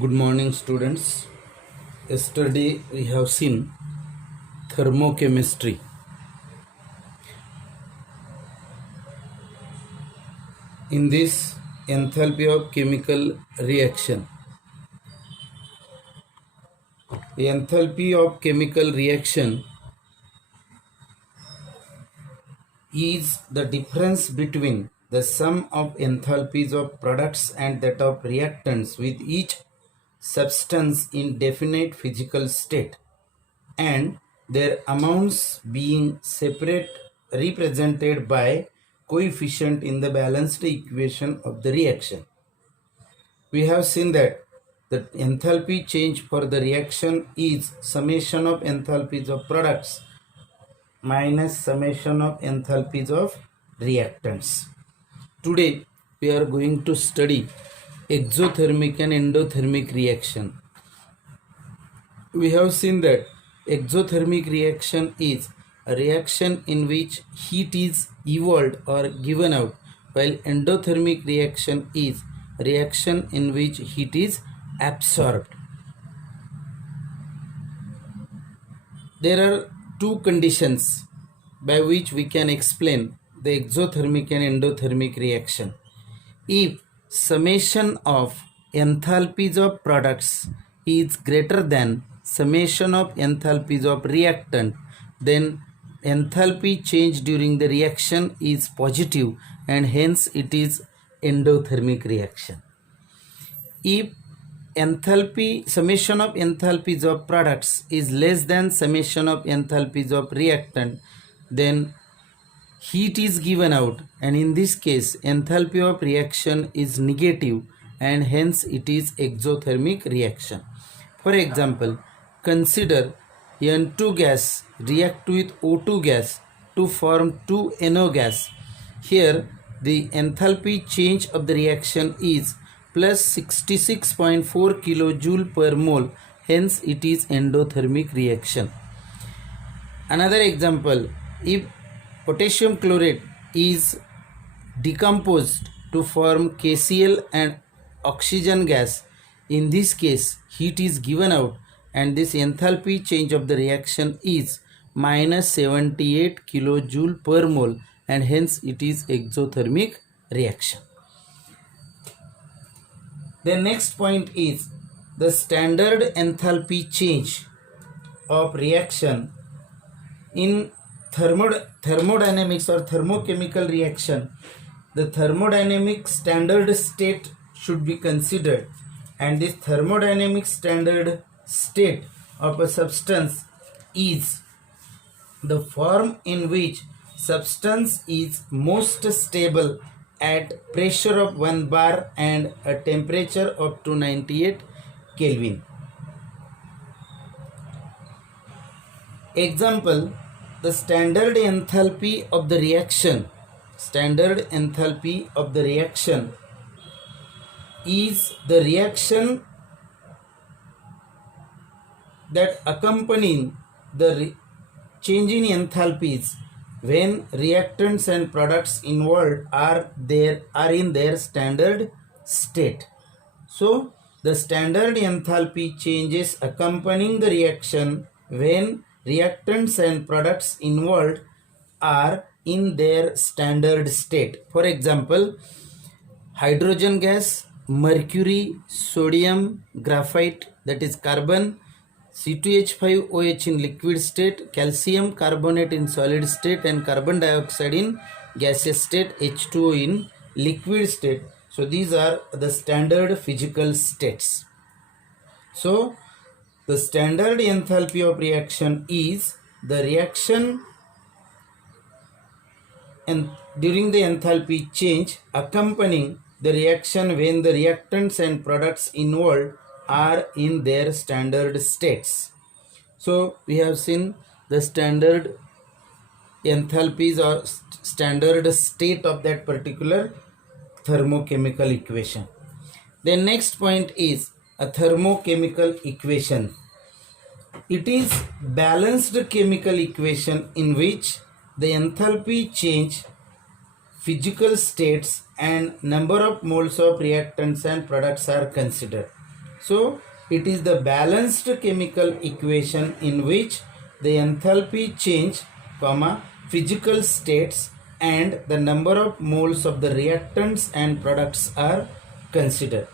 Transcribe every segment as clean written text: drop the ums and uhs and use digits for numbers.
Good morning, students. Yesterday we have seen thermochemistry. In this, enthalpy of chemical reaction. The enthalpy of chemical reaction is the difference between the sum of enthalpies of products and that of reactants with each substance in definite physical state, and their amounts being separate represented by coefficient in the balanced equation of the reaction. We have seen that the enthalpy change for the reaction is summation of enthalpies of products minus summation of enthalpies of reactants. Today we are going to study exothermic and endothermic reaction. We have seen that exothermic reaction is a reaction in which heat is evolved or given out, while endothermic reaction is a reaction in which heat is absorbed. There are two conditions by which we can explain the exothermic and endothermic reaction. If summation of enthalpies of products is greater than summation of enthalpies of reactant, then enthalpy change during the reaction is positive and hence it is endothermic reaction. If enthalpy summation of enthalpies of products is less than summation of enthalpies of reactant, then heat is given out, and in this case enthalpy of reaction is negative and hence it is exothermic reaction. For example, consider N2 gas react with O2 gas to form 2NO gas. Here the enthalpy change of the reaction is plus 66.4 kilojoule per mole, hence it is endothermic reaction. Another example, if potassium chlorate is decomposed to form KCl and oxygen gas, in this case heat is given out and this enthalpy change of the reaction is minus 78 kilojoule per mole and hence it is exothermic reaction. The next point is the standard enthalpy change of reaction in thermodynamics or thermochemical reaction. The thermodynamic standard state should be considered, and this thermodynamic standard state of a substance is the form in which substance is most stable at pressure of 1 bar and a temperature of 298 Kelvin. Example, the standard enthalpy of the reaction is the reaction that accompanying the change in enthalpies when reactants and products involved are in their standard state. So the standard enthalpy changes accompanying the reaction when reactants and products involved are in their standard state. For example, hydrogen gas, mercury, sodium, graphite, that is carbon, C2H5OH in liquid state, calcium carbonate in solid state, and carbon dioxide in gaseous state, H2O in liquid state. So these are the standard physical states. So the standard enthalpy of reaction is the reaction and during the enthalpy change accompanying the reaction when the reactants and products involved are in their standard states. So we have seen the standard enthalpies or standard state of that particular thermochemical equation. The next point is a thermochemical equation. It is balanced chemical equation in which the enthalpy change, physical states and number of moles of reactants and products are considered. So it is the balanced chemical equation in which the enthalpy change, comma, physical states and the number of moles of the reactants and products are considered.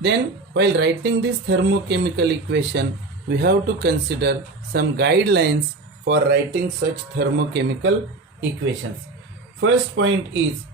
Then while writing this thermochemical equation, we have to consider some guidelines for writing such thermochemical equations. First point is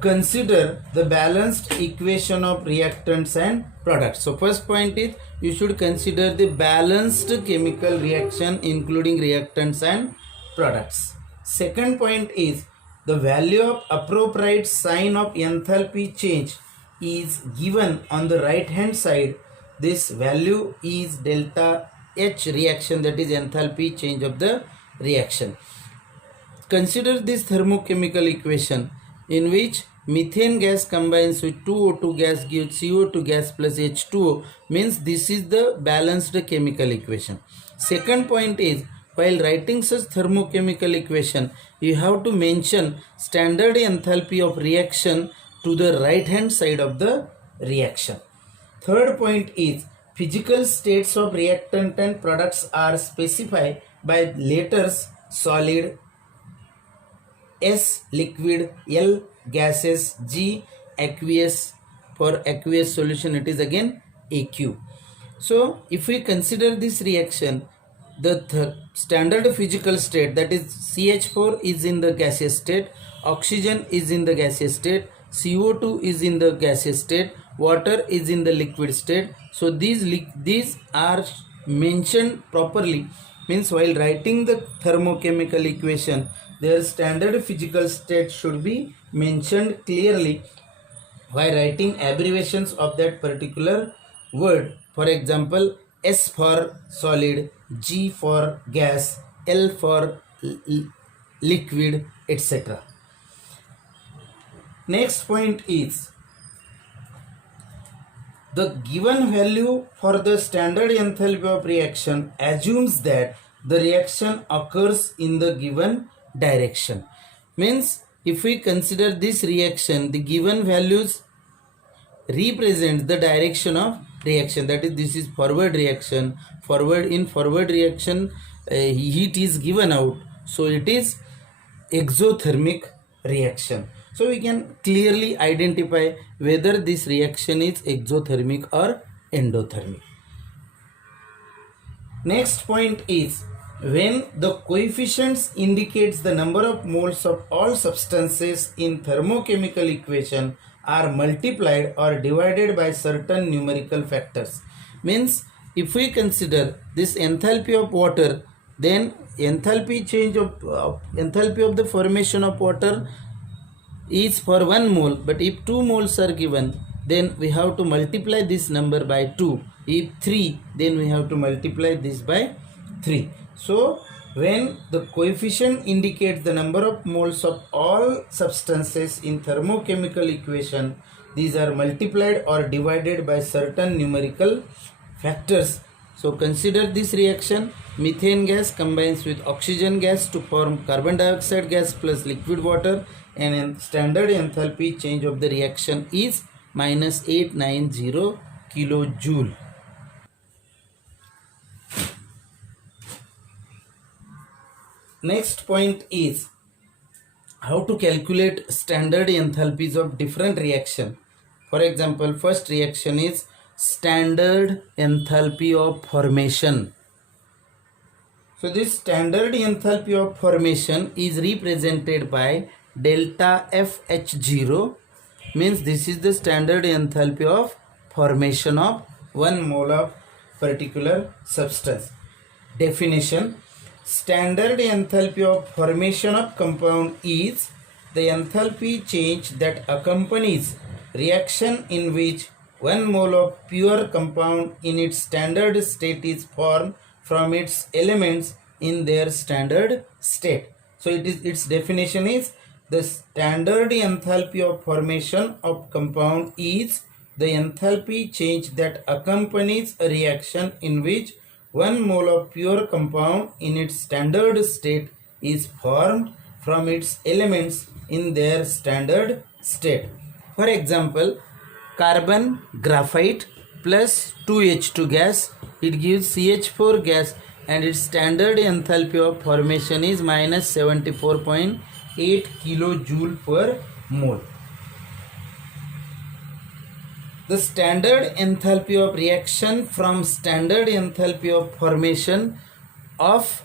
consider the balanced equation of reactants and products. So first point is you should consider the balanced chemical reaction including reactants and products. Second point is the value of appropriate sign of enthalpy change is given on the right hand side. This value is delta H reaction, that is enthalpy change of the reaction. Consider this thermochemical equation in which methane gas combines with 2O2 gas gives CO2 gas plus H2O, means this is the balanced chemical equation. Second point is while writing such thermochemical equation, you have to mention standard enthalpy of reaction to the right hand side of the reaction. Third point is physical states of reactant and products are specified by letters solid, S liquid, L gases, G aqueous. For aqueous solution it is again AQ. So if we consider this reaction, the standard physical state, that is CH4 is in the gaseous state, oxygen is in the gaseous state, CO2 is in the gaseous state, water is in the liquid state. So these are mentioned properly, means while writing the thermochemical equation their standard physical state should be mentioned clearly by writing abbreviations of that particular word. For example, S for solid, G for gas, L for liquid, etc. Next point is the given value for the standard enthalpy of reaction assumes that the reaction occurs in the given direction. Means if we consider this reaction, the given values represent the direction of reaction, that is this is forward reaction. Forward reaction heat is given out, so it is exothermic reaction. So we can clearly identify whether this reaction is exothermic or endothermic. Next point is when the coefficients indicates the number of moles of all substances in thermochemical equation are multiplied or divided by certain numerical factors. Means if we consider this enthalpy of water, then enthalpy change of enthalpy of the formation of water is for 1 mole, but if 2 moles are given, then we have to multiply this number by 2. If 3, then we have to multiply this by 3. So when the coefficient indicates the number of moles of all substances in thermochemical equation, these are multiplied or divided by certain numerical factors. So consider this reaction. Methane gas combines with oxygen gas to form carbon dioxide gas plus liquid water, and standard enthalpy change of the reaction is minus 890 kilojoule. Next point is how to calculate standard enthalpies of different reaction. For example, first reaction is standard enthalpy of formation. So this standard enthalpy of formation is represented by delta FH0, means this is the standard enthalpy of formation of 1 mole of particular substance. Definition: standard enthalpy of formation of compound is the enthalpy change that accompanies reaction in which 1 mole of pure compound in its standard state is formed from its elements in their standard state. So its definition is the standard enthalpy of formation of compound is the enthalpy change that accompanies a reaction in which 1 mole of pure compound in its standard state is formed from its elements in their standard state. For example, carbon graphite plus 2H2 gas, it gives CH4 gas, and its standard enthalpy of formation is minus 74.8 kilojoule per mole. The standard enthalpy of reaction from standard enthalpy of formation of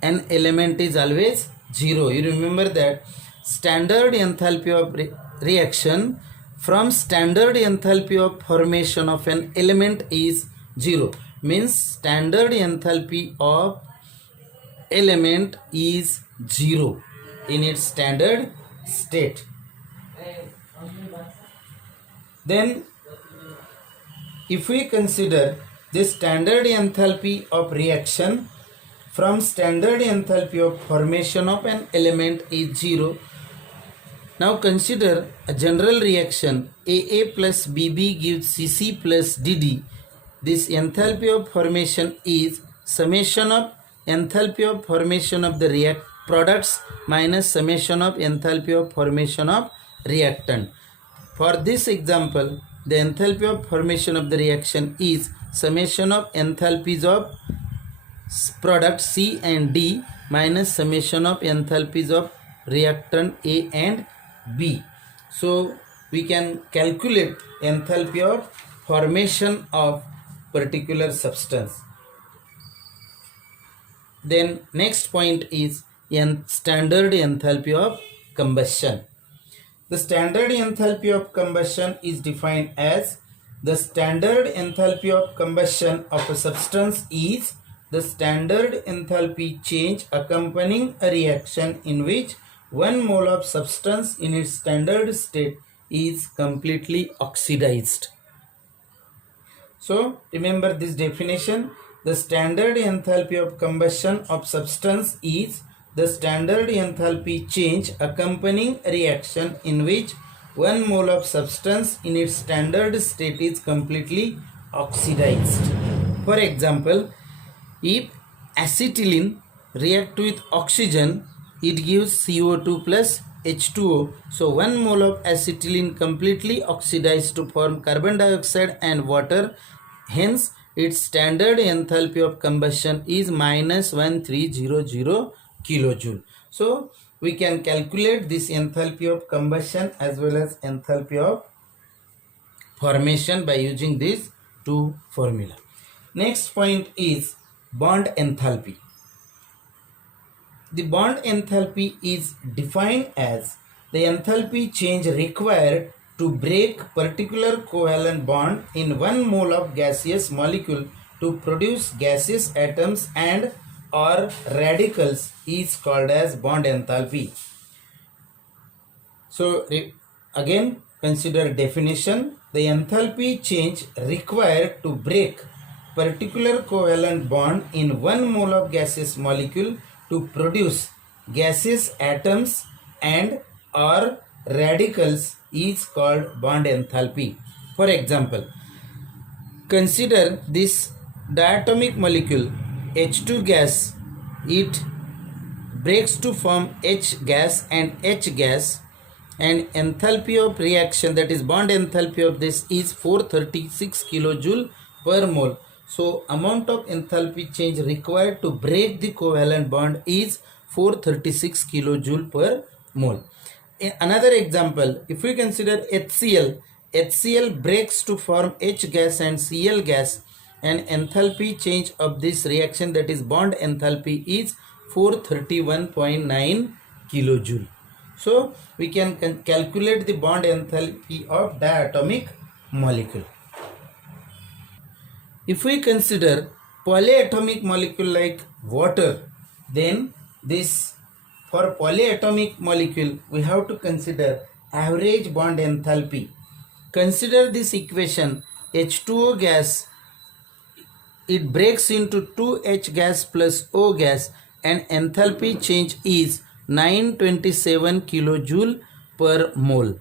an element is always 0. You remember that standard enthalpy of reaction from standard enthalpy of formation of an element is 0. Means standard enthalpy of element is 0 in its standard state. Then if we consider the standard enthalpy of reaction from standard enthalpy of formation of an element is 0. Now consider a general reaction AA plus BB gives CC plus DD. This enthalpy of formation is summation of enthalpy of formation of the products minus summation of enthalpy of formation of reactant. For this example, the enthalpy of formation of the reaction is summation of enthalpies of product C and D minus summation of enthalpies of reactant A and B. So we can calculate enthalpy of formation of particular substance. Then next point is standard enthalpy of combustion. The standard enthalpy of combustion is defined as the standard enthalpy of combustion of a substance is the standard enthalpy change accompanying a reaction in which 1 mole of substance in its standard state is completely oxidized. So remember this definition. The standard enthalpy of combustion of substance is the standard enthalpy change accompanying a reaction in which 1 mole of substance in its standard state is completely oxidized. For example, if acetylene react with oxygen, it gives CO2 plus H2O. So 1 mole of acetylene completely oxidized to form carbon dioxide and water. Hence, its standard enthalpy of combustion is minus 1300 kilojoule. So we can calculate this enthalpy of combustion as well as enthalpy of formation by using these two formula. Next point is bond enthalpy. The bond enthalpy is defined as the enthalpy change required to break particular covalent bond in 1 mole of gaseous molecule to produce gaseous atoms and or radicals is called as bond enthalpy. So again consider definition. The enthalpy change required to break particular covalent bond in 1 mole of gaseous molecule to produce gaseous atoms and or radicals is called bond enthalpy. For example, consider this diatomic molecule H2 gas. It breaks to form H gas and H gas, and enthalpy of reaction, that is bond enthalpy of this, is 436 kilojoule per mole. So amount of enthalpy change required to break the covalent bond is 436 kilojoule per mole. Another example, if we consider HCl, HCl breaks to form H gas and Cl gas, and enthalpy change of this reaction, that is bond enthalpy, is 431.9 kilojoule. So we can calculate the bond enthalpy of diatomic molecule. If we consider polyatomic molecule like water, then this, for polyatomic molecule we have to consider average bond enthalpy. Consider this equation: H2O gas, it breaks into 2H gas plus O gas, and enthalpy change is 927 kilojoule per mole.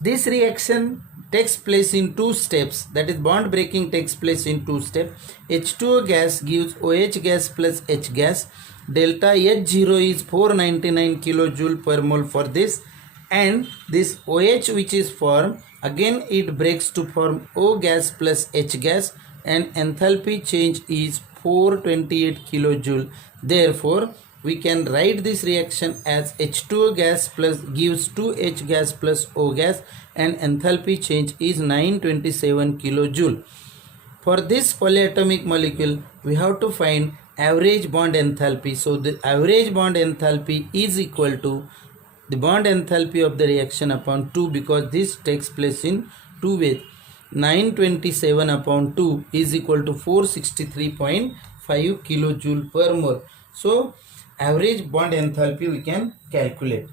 This reaction takes place in 2 steps, that is bond breaking takes place in 2 steps. H2O gas gives OH gas plus H gas. Delta H0 is 499 kilojoule per mole for this, and this OH which is formed, again it breaks to form O gas plus H gas, and enthalpy change is 428 kilojoule. Therefore we can write this reaction as H2O gas plus gives 2H gas plus O gas, and enthalpy change is 927 kilojoule. For this polyatomic molecule we have to find average bond enthalpy. So the average bond enthalpy is equal to the bond enthalpy of the reaction upon 2, because this takes place in 2 ways. 927 upon 2 is equal to 463.5 kilojoule per mole. So average bond enthalpy we can calculate.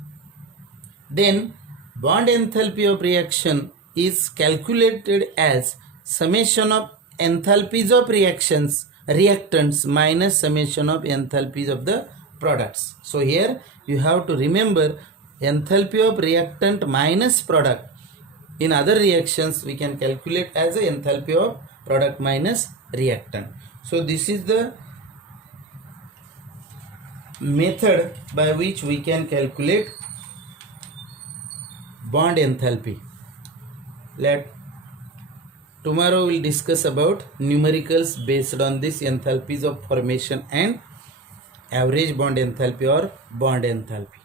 Then bond enthalpy of reaction is calculated as summation of enthalpies of reactants minus summation of enthalpies of the products. So here you have to remember enthalpy of reactant minus product. In other reactions we can calculate as a enthalpy of product minus reactant. So this is the method by which we can calculate bond enthalpy. Tomorrow we'll discuss about numericals based on this enthalpies of formation and average bond enthalpy or bond enthalpy.